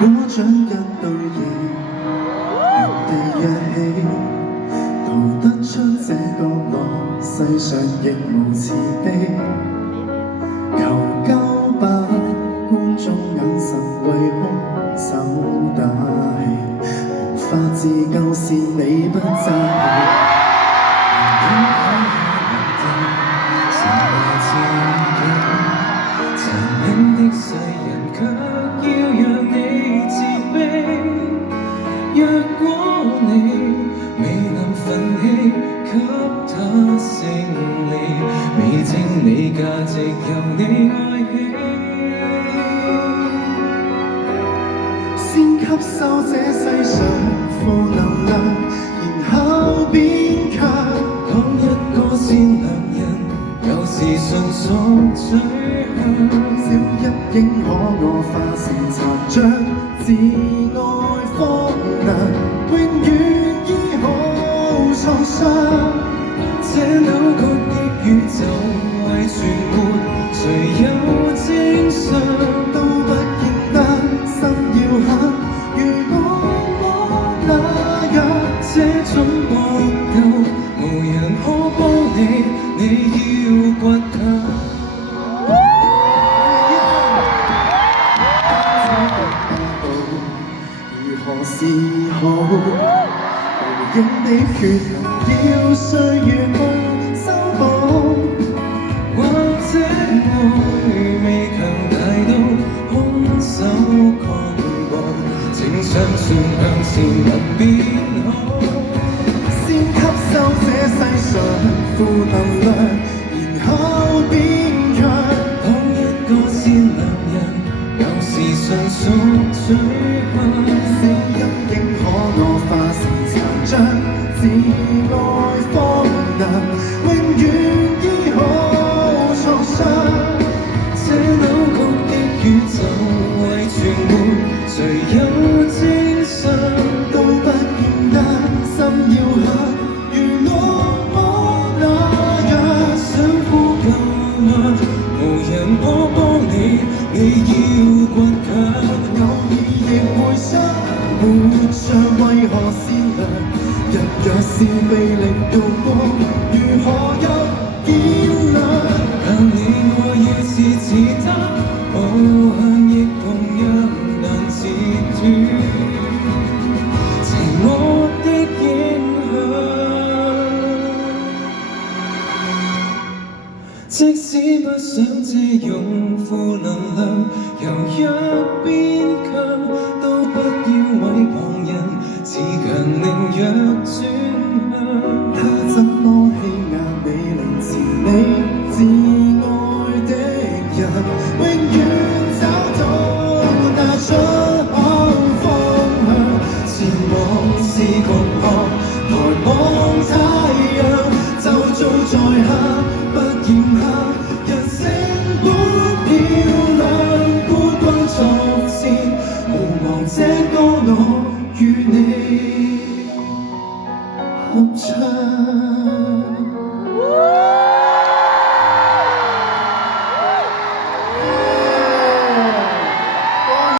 鼓掌一對翼，原地躍起，逃得出這角落，世上亦無慈悲。求交吧，觀眾眼神為兇手打氣，無法自救是你不爭氣。世人卻要讓你自卑，若果你未能奮起，給他勝利，未證你價值由你愛起。先吸收這世上負能量，然後變強。當一個善良人，有時純屬取向。小一影可我化成殘像，自愛荒涼，永遠醫好創傷。這扭曲的宇宙為存活，誰有正常都不見得心要狠，如我那樣。這種搏鬥無人可幫你，你要倔強。如何是好？無影的缺陷要歲月去修補，或者愛未強大到空手抗暴，請相信向前能變好。先吸收這世上負能量，然後變強。當一個善良人，有時純屬取向。小陰影可我化成殘像，自愛荒涼，永遠醫好創傷。這扭曲的宇宙為存活，誰有正常都不見得心要狠，如我那樣。想呼救嗎？無人可幫你，你要倔強。偶爾亦會想活着為何善良？人若是被凌辱過，如何有見諒？但你我要是自他，抱憾亦同樣難自斷情惡的影響。即使不想借用負能量，柔弱變強，都不要毀旁人，自強凌弱轉向。他怎麼欺壓你，凌遲你至愛的人，永遠找到那出方向。前往是窮學，來往太陽，就做在下，不嫌下。人性本漂亮，孤軍作戰，無望這個我與你合唱。